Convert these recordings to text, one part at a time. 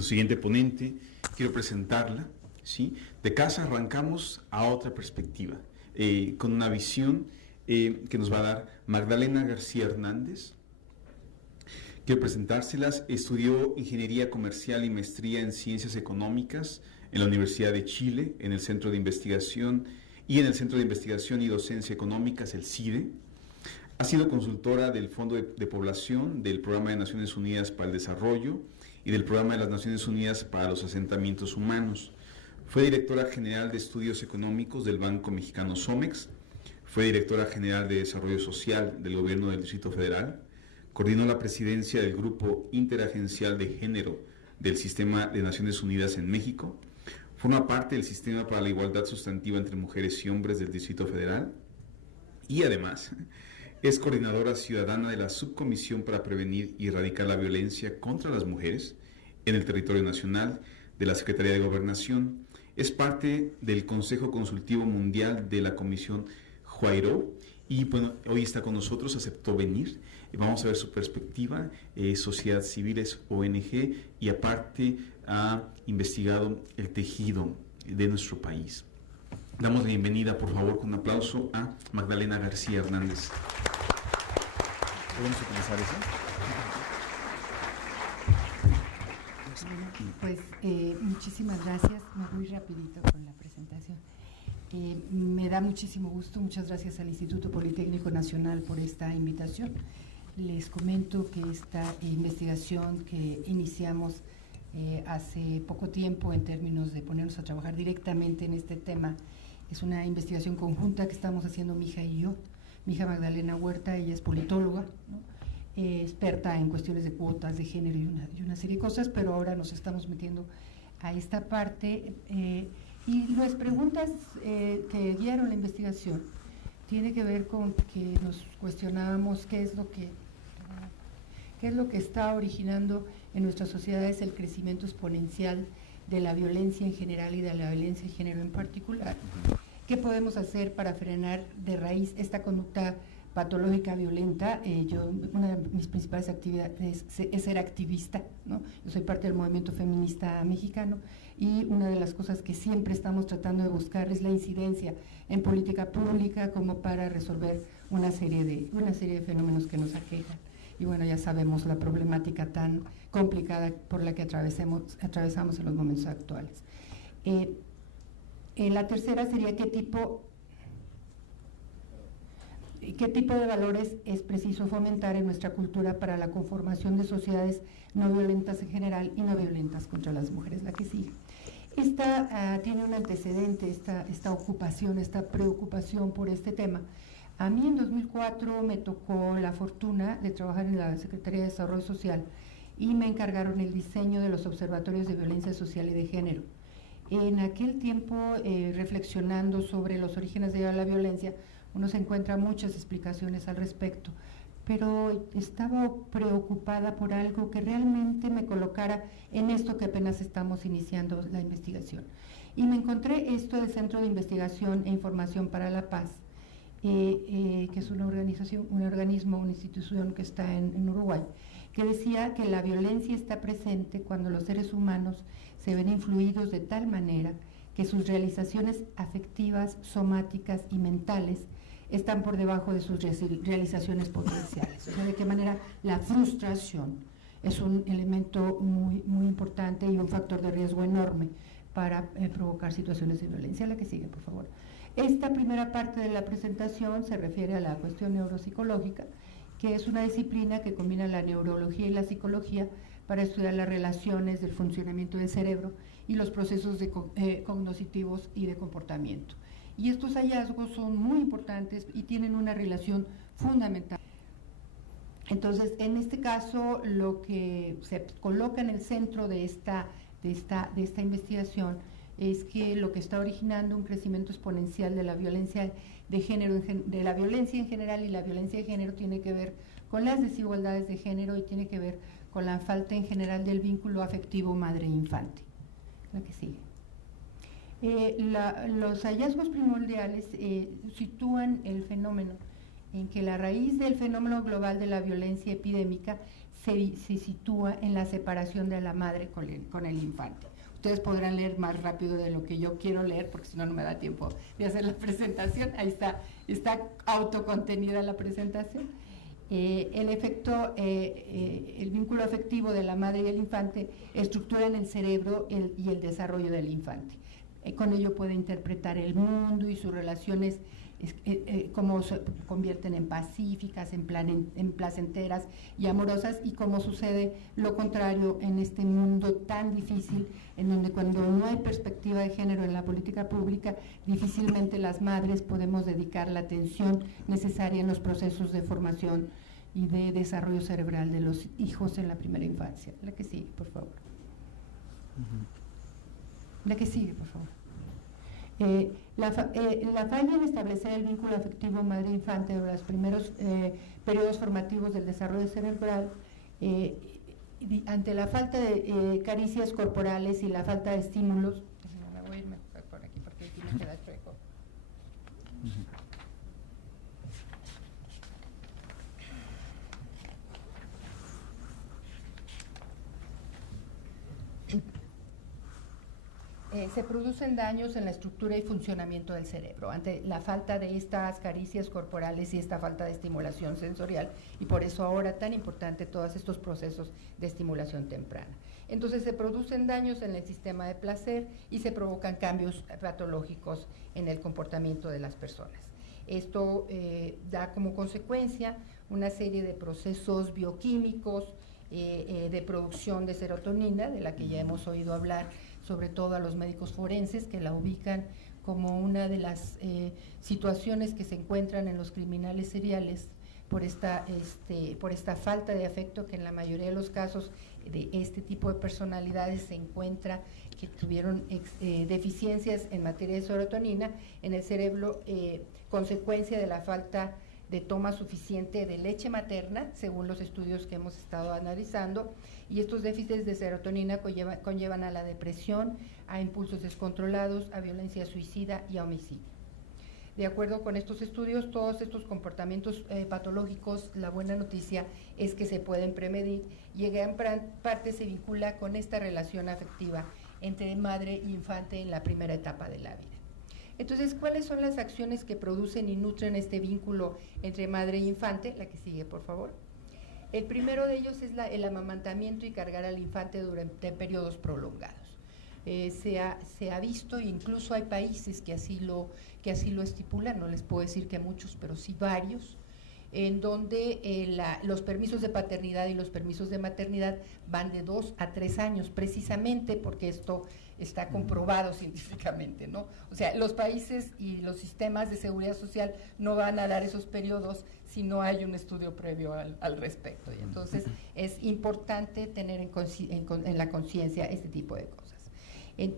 Nuestra siguiente ponente, quiero presentarla, ¿sí? De casa arrancamos a otra perspectiva, con una visión que nos va a dar Magdalena García Hernández. Quiero presentárselas. Estudió Ingeniería Comercial y Maestría en Ciencias Económicas en la Universidad de Chile, en el Centro de Investigación y Docencia Económicas, el CIDE. Ha sido consultora del Fondo de Población, del Programa de Naciones Unidas para el Desarrollo y del Programa de las Naciones Unidas para los Asentamientos Humanos. Fue directora general de Estudios Económicos del Banco Mexicano Somex. Fue directora general de Desarrollo Social del Gobierno del Distrito Federal. Coordinó la presidencia del Grupo Interagencial de Género del Sistema de Naciones Unidas en México. Forma parte del Sistema para la Igualdad Sustantiva entre Mujeres y Hombres del Distrito Federal. Y además es coordinadora ciudadana de la Subcomisión para Prevenir y Erradicar la Violencia contra las Mujeres en el Territorio Nacional de la Secretaría de Gobernación. Es parte del Consejo Consultivo Mundial de la Comisión Huairou y bueno, hoy está con nosotros, aceptó venir. Vamos a ver su perspectiva, sociedad civil, ONG, y aparte ha investigado el tejido de nuestro país. Damos la bienvenida, por favor, con un aplauso a Magdalena García Hernández. ¿Podemos utilizar eso? Pues muchísimas gracias, me voy rapidito con la presentación. Me da muchísimo gusto, muchas gracias al Instituto Politécnico Nacional por esta invitación. Les comento que esta investigación que iniciamos hace poco tiempo en términos de ponernos a trabajar directamente en este tema es una investigación conjunta que estamos haciendo mi hija y yo. Mi hija Magdalena Huerta, ella es politóloga, ¿no? Experta en cuestiones de cuotas, de género y una serie de cosas, pero ahora nos estamos metiendo a esta parte y las preguntas que guiaron la investigación tiene que ver con que nos cuestionábamos qué es lo que está originando en nuestras sociedades el crecimiento exponencial de la violencia en general y de la violencia de género en particular. ¿Qué podemos hacer para frenar de raíz esta conducta patológica violenta? Una de mis principales actividades es ser activista, ¿no? Yo soy parte del movimiento feminista mexicano y una de las cosas que siempre estamos tratando de buscar es la incidencia en política pública como para resolver una serie de fenómenos que nos aquejan. Y bueno, ya sabemos la problemática tan complicada por la que atravesamos en los momentos actuales. La tercera sería qué tipo de valores es preciso fomentar en nuestra cultura para la conformación de sociedades no violentas en general y no violentas contra las mujeres. La que sigue. Esta tiene un antecedente, esta ocupación, esta preocupación por este tema. A mí en 2004 me tocó la fortuna de trabajar en la Secretaría de Desarrollo Social y me encargaron el diseño de los observatorios de violencia social y de género. En aquel tiempo, reflexionando sobre los orígenes de la violencia, uno se encuentra muchas explicaciones al respecto, pero estaba preocupada por algo que realmente me colocara en esto que apenas estamos iniciando la investigación. Y me encontré esto del Centro de Investigación e Información para la Paz, que es una institución que está en Uruguay, que decía que la violencia está presente cuando los seres humanos se ven influidos de tal manera que sus realizaciones afectivas, somáticas y mentales están por debajo de sus realizaciones potenciales. O sea, de qué manera la frustración es un elemento muy, muy importante y un factor de riesgo enorme para provocar situaciones de violencia. La que sigue, por favor. Esta primera parte de la presentación se refiere a la cuestión neuropsicológica, que es una disciplina que combina la neurología y la psicología para estudiar las relaciones del funcionamiento del cerebro y los procesos cognitivos y de comportamiento. Y estos hallazgos son muy importantes y tienen una relación fundamental. Entonces, en este caso, lo que se coloca en el centro de esta investigación es que lo que está originando un crecimiento exponencial de la violencia de género, de la violencia en general y la violencia de género tiene que ver con las desigualdades de género y tiene que ver con la falta en general del vínculo afectivo madre-infante. La que sigue. Los hallazgos primordiales sitúan el fenómeno en que la raíz del fenómeno global de la violencia epidémica se sitúa en la separación de la madre con el infante. Ustedes podrán leer más rápido de lo que yo quiero leer, porque si no, no me da tiempo de hacer la presentación. Ahí está autocontenida la presentación. El vínculo afectivo de la madre y el infante estructura en el cerebro y el desarrollo del infante. Con ello puede interpretar el mundo y sus relaciones, cómo se convierten en pacíficas, en placenteras y amorosas, y cómo sucede lo contrario en este mundo tan difícil, en donde cuando no hay perspectiva de género en la política pública, difícilmente las madres podemos dedicar la atención necesaria en los procesos de formación y de desarrollo cerebral de los hijos en la primera infancia. La que sigue, por favor. La que sigue, por favor. La falla en establecer el vínculo afectivo madre-infante durante los primeros periodos formativos del desarrollo cerebral, ante la falta de caricias corporales y la falta de estímulos. Me voy a irme por aquí porque aquí me queda chueco. Se producen daños en la estructura y funcionamiento del cerebro ante la falta de estas caricias corporales y esta falta de estimulación sensorial, y por eso ahora tan importante todos estos procesos de estimulación temprana. Entonces se producen daños en el sistema de placer y se provocan cambios patológicos en el comportamiento de las personas. Esto da como consecuencia una serie de procesos bioquímicos de producción de serotonina, de la que ya hemos oído hablar, sobre todo a los médicos forenses, que la ubican como una de las situaciones que se encuentran en los criminales seriales por esta falta de afecto, que en la mayoría de los casos de este tipo de personalidades se encuentra que tuvieron deficiencias en materia de serotonina en el cerebro, consecuencia de la falta de toma suficiente de leche materna, según los estudios que hemos estado analizando, y estos déficits de serotonina conllevan a la depresión, a impulsos descontrolados, a violencia suicida y a homicidio. De acuerdo con estos estudios, todos estos comportamientos patológicos, la buena noticia es que se pueden prevenir y en gran parte se vincula con esta relación afectiva entre madre e infante en la primera etapa de la vida. Entonces, ¿cuáles son las acciones que producen y nutren este vínculo entre madre e infante? La que sigue, por favor. El primero de ellos es el amamantamiento y cargar al infante durante periodos prolongados. Se ha visto, e incluso hay países que así lo estipulan, no les puedo decir que muchos, pero sí varios, en donde los permisos de paternidad y los permisos de maternidad van de 2 a 3 años, precisamente porque esto está comprobado científicamente, ¿no? O sea, los países y los sistemas de seguridad social no van a dar esos periodos si no hay un estudio previo al respecto. Y entonces es importante tener en la conciencia este tipo de cosas.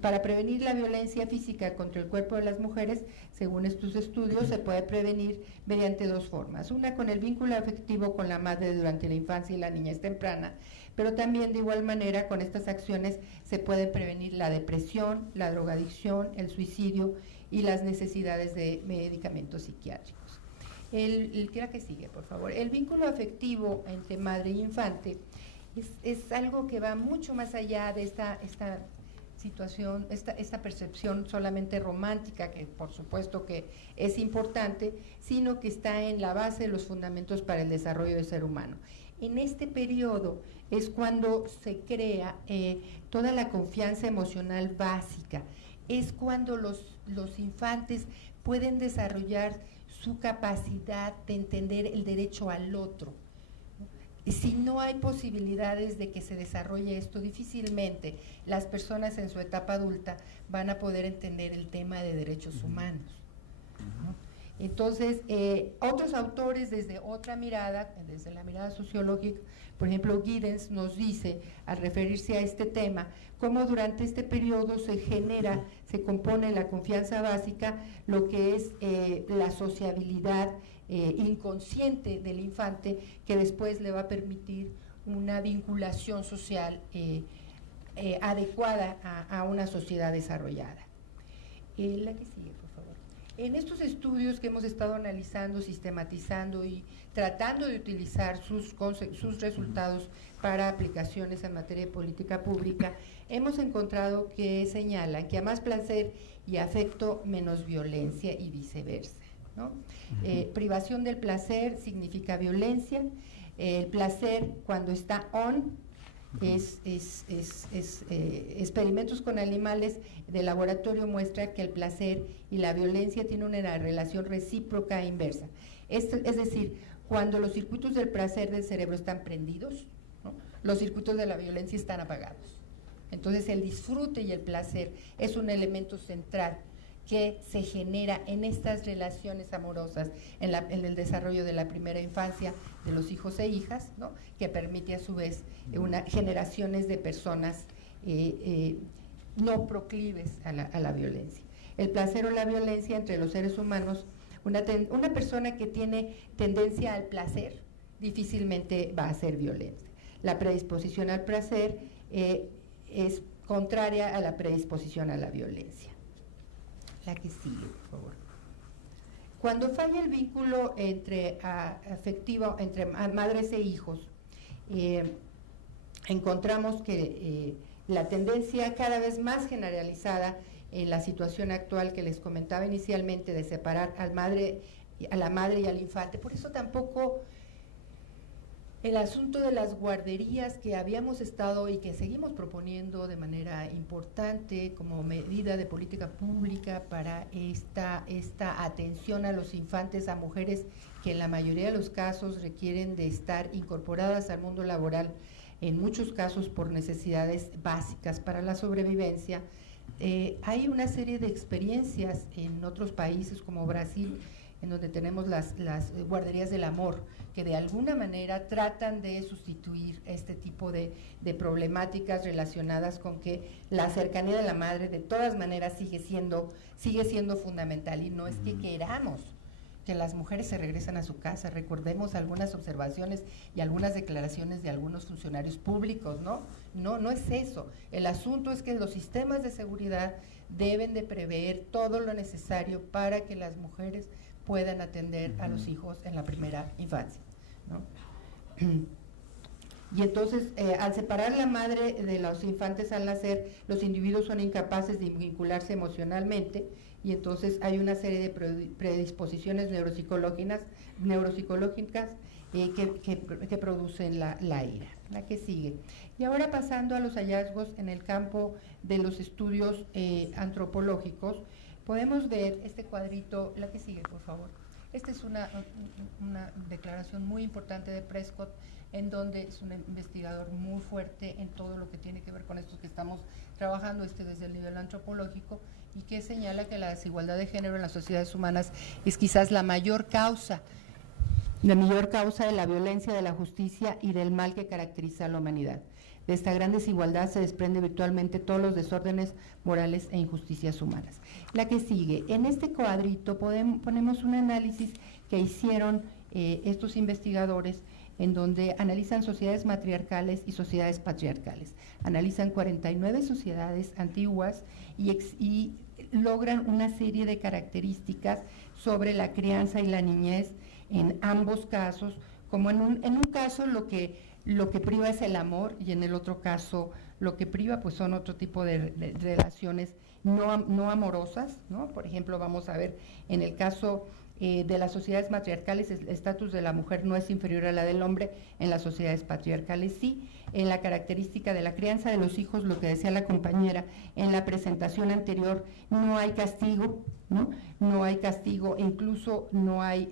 Para prevenir la violencia física contra el cuerpo de las mujeres, según estos estudios, se puede prevenir mediante 2 formas. Una, con el vínculo afectivo con la madre durante la infancia y la niñez temprana, pero también de igual manera con estas acciones se puede prevenir la depresión, la drogadicción, el suicidio y las necesidades de medicamentos psiquiátricos. ¿Qué que sigue, por favor? El vínculo afectivo entre madre y infante es algo que va mucho más allá de esta situación, esta percepción solamente romántica, que por supuesto que es importante, sino que está en la base de los fundamentos para el desarrollo del ser humano. En este periodo es cuando se crea toda la confianza emocional básica, es cuando los infantes pueden desarrollar su capacidad de entender el derecho al otro. Si no hay posibilidades de que se desarrolle esto, difícilmente las personas en su etapa adulta van a poder entender el tema de derechos humanos, ¿no? Entonces, otros autores desde otra mirada, desde la mirada sociológica, por ejemplo, Giddens nos dice, al referirse a este tema, cómo durante este periodo se compone la confianza básica, lo que es la sociabilidad inconsciente del infante, que después le va a permitir una vinculación social adecuada a una sociedad desarrollada. La que sigue, por favor. En estos estudios que hemos estado analizando, sistematizando y tratando de utilizar sus resultados para aplicaciones en materia de política pública, hemos encontrado que señalan que a más placer y afecto, menos violencia y viceversa, ¿no? Privación del placer significa violencia. El placer, cuando está on, experimentos con animales de laboratorio muestran que el placer y la violencia tienen una relación recíproca e inversa. Es decir, cuando los circuitos del placer del cerebro están prendidos, ¿no?, los circuitos de la violencia están apagados. Entonces el disfrute y el placer es un elemento central que se genera en estas relaciones amorosas, en el desarrollo de la primera infancia de los hijos e hijas, ¿no?, que permite a su vez generaciones de personas no proclives a la violencia. El placer o la violencia entre los seres humanos, una persona que tiene tendencia al placer difícilmente va a ser violenta. La predisposición al placer es contraria a la predisposición a la violencia. La que sigue, por favor. Cuando falla el vínculo afectivo entre madres e hijos, encontramos que la tendencia cada vez más generalizada en la situación actual que les comentaba inicialmente de separar a la madre y al infante. Por eso tampoco el asunto de las guarderías que habíamos estado y que seguimos proponiendo de manera importante como medida de política pública para esta atención a los infantes, a mujeres que en la mayoría de los casos requieren de estar incorporadas al mundo laboral, en muchos casos por necesidades básicas para la sobrevivencia. Hay una serie de experiencias en otros países como Brasil, en donde tenemos las guarderías del amor, que de alguna manera tratan de sustituir este tipo de problemáticas relacionadas con que la cercanía de la madre de todas maneras sigue siendo fundamental, y no es que queramos que las mujeres se regresen a su casa. Recordemos algunas observaciones y algunas declaraciones de algunos funcionarios públicos, ¿no? No es eso. El asunto es que los sistemas de seguridad deben de prever todo lo necesario para que las mujeres puedan atender a los hijos en la primera infancia, ¿no? Y entonces, al separar la madre de los infantes al nacer, los individuos son incapaces de vincularse emocionalmente, y entonces hay una serie de predisposiciones neuropsicológicas que producen la ira. La que sigue. Y ahora pasando a los hallazgos en el campo de los estudios antropológicos, podemos ver este cuadrito. La que sigue, por favor. Esta es una declaración muy importante de Prescott, en donde es un investigador muy fuerte en todo lo que tiene que ver con esto que estamos trabajando, desde el nivel antropológico, y que señala que la desigualdad de género en las sociedades humanas es quizás la mayor causa de la violencia, de la justicia y del mal que caracteriza a la humanidad. De esta gran desigualdad se desprende virtualmente todos los desórdenes morales e injusticias humanas. La que sigue. En este cuadrito ponemos un análisis que hicieron estos investigadores, en donde analizan sociedades matriarcales y sociedades patriarcales. Analizan 49 sociedades antiguas y logran una serie de características sobre la crianza y la niñez en ambos casos, como en un caso lo que priva es el amor, y en el otro caso lo que priva pues son otro tipo de relaciones no amorosas, ¿no? Por ejemplo, vamos a ver en el caso de las sociedades matriarcales, el estatus de la mujer no es inferior a la del hombre. En las sociedades patriarcales sí. En la característica de la crianza de los hijos, lo que decía la compañera en la presentación anterior, no hay castigo, ¿no? No hay castigo, incluso no hay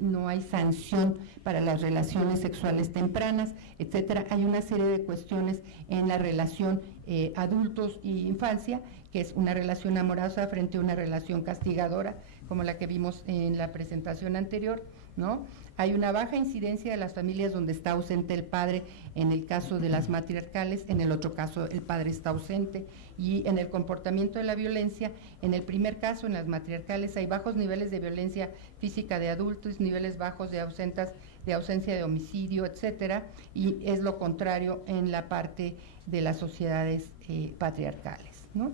sanción para las relaciones sexuales tempranas, etcétera. Hay una serie de cuestiones en la relación adultos y infancia, que es una relación amorosa frente a una relación castigadora, como la que vimos en la presentación anterior, ¿no? Hay una baja incidencia de las familias donde está ausente el padre, en el caso de las matriarcales, en el otro caso el padre está ausente. Y en el comportamiento de la violencia, en el primer caso, en las matriarcales, hay bajos niveles de violencia física de adultos, niveles bajos de ausencia de homicidio, etcétera, y es lo contrario en la parte de las sociedades patriarcales, ¿no?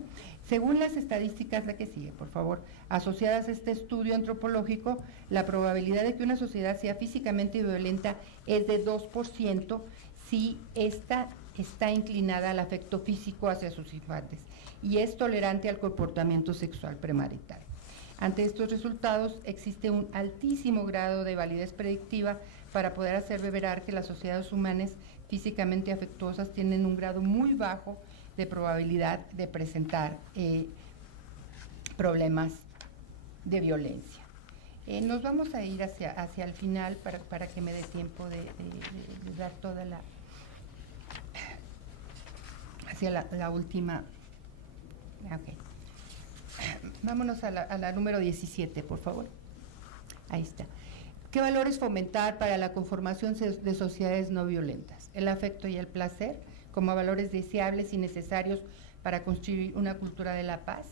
Según las estadísticas, la que sigue, por favor, asociadas a este estudio antropológico, la probabilidad de que una sociedad sea físicamente violenta es de 2% si ésta está inclinada al afecto físico hacia sus infantes y es tolerante al comportamiento sexual premarital. Ante estos resultados, existe un altísimo grado de validez predictiva para poder hacer verar que las sociedades humanas físicamente afectuosas tienen un grado muy bajo de probabilidad de presentar problemas de violencia. Nos vamos a ir hacia el final para que me dé tiempo de dar toda hacia la última. Okay. Vámonos a la número 17, por favor. Ahí está. ¿Qué valores fomentar para la conformación de sociedades no violentas? El afecto y el placer como valores deseables y necesarios para construir una cultura de la paz.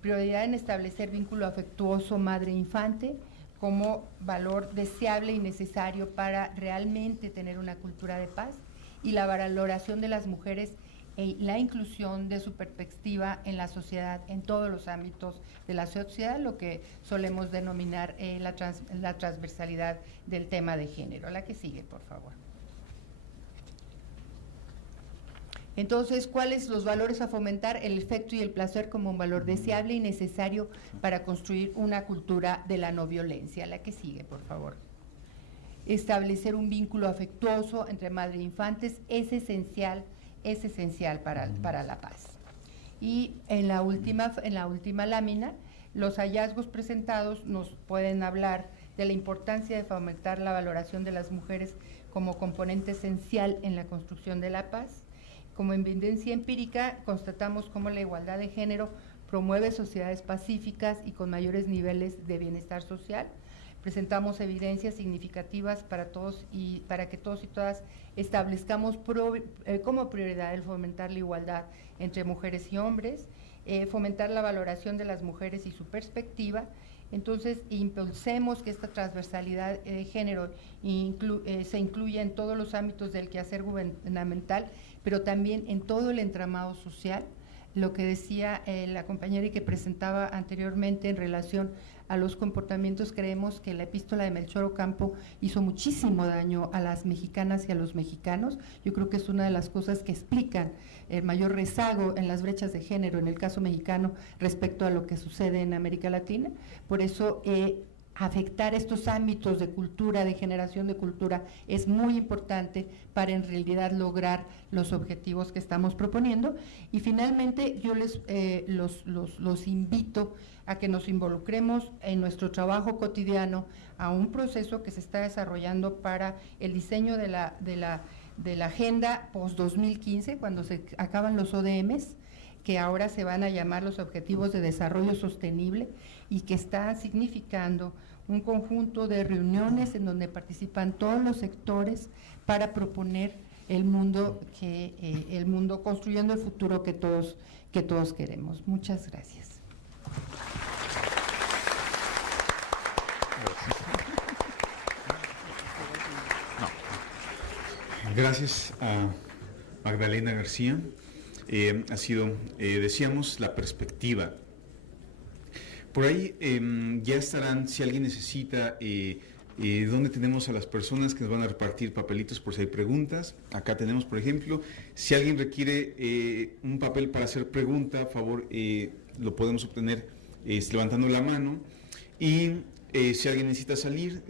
Prioridad en establecer vínculo afectuoso madre-infante como valor deseable y necesario para realmente tener una cultura de paz. Y la valoración de las mujeres y la inclusión de su perspectiva en la sociedad, en todos los ámbitos de la sociedad, lo que solemos denominar la transversalidad del tema de género. La que sigue, por favor. Entonces, ¿cuáles los valores a fomentar? El afecto y el placer como un valor deseable y necesario para construir una cultura de la no violencia. La que sigue, por favor. Establecer un vínculo afectuoso entre madre e infantes es esencial para la paz. Y en la última lámina, los hallazgos presentados nos pueden hablar de la importancia de fomentar la valoración de las mujeres como componente esencial en la construcción de la paz. Como evidencia empírica, constatamos cómo la igualdad de género promueve sociedades pacíficas y con mayores niveles de bienestar social. Presentamos evidencias significativas para todos y para que todos y todas establezcamos como prioridad el fomentar la igualdad entre mujeres y hombres, fomentar la valoración de las mujeres y su perspectiva. Entonces, impulsemos que esta transversalidad de género se incluya en todos los ámbitos del quehacer gubernamental, pero también en todo el entramado social. Lo que decía la compañera y que presentaba anteriormente en relación a los comportamientos, creemos que la epístola de Melchor Ocampo hizo muchísimo daño a las mexicanas y a los mexicanos. Yo creo que es una de las cosas que explican el mayor rezago en las brechas de género en el caso mexicano respecto a lo que sucede en América Latina. Por eso afectar estos ámbitos de cultura, de generación de cultura, es muy importante para en realidad lograr los objetivos que estamos proponiendo. Y finalmente yo los invito a que nos involucremos en nuestro trabajo cotidiano a un proceso que se está desarrollando para el diseño de la agenda post-2015, cuando se acaban los ODMs, que ahora se van a llamar los Objetivos de Desarrollo Sostenible, y que está significando un conjunto de reuniones en donde participan todos los sectores para proponer el mundo construyendo el futuro que todos queremos. Muchas gracias. Gracias a Magdalena García. Ha sido, decíamos, la perspectiva. Por ahí ya estarán, si alguien necesita, dónde tenemos a las personas que nos van a repartir papelitos por si hay preguntas. Acá tenemos, por ejemplo, si alguien requiere un papel para hacer pregunta, a favor, lo podemos obtener levantando la mano. Y si alguien necesita salir,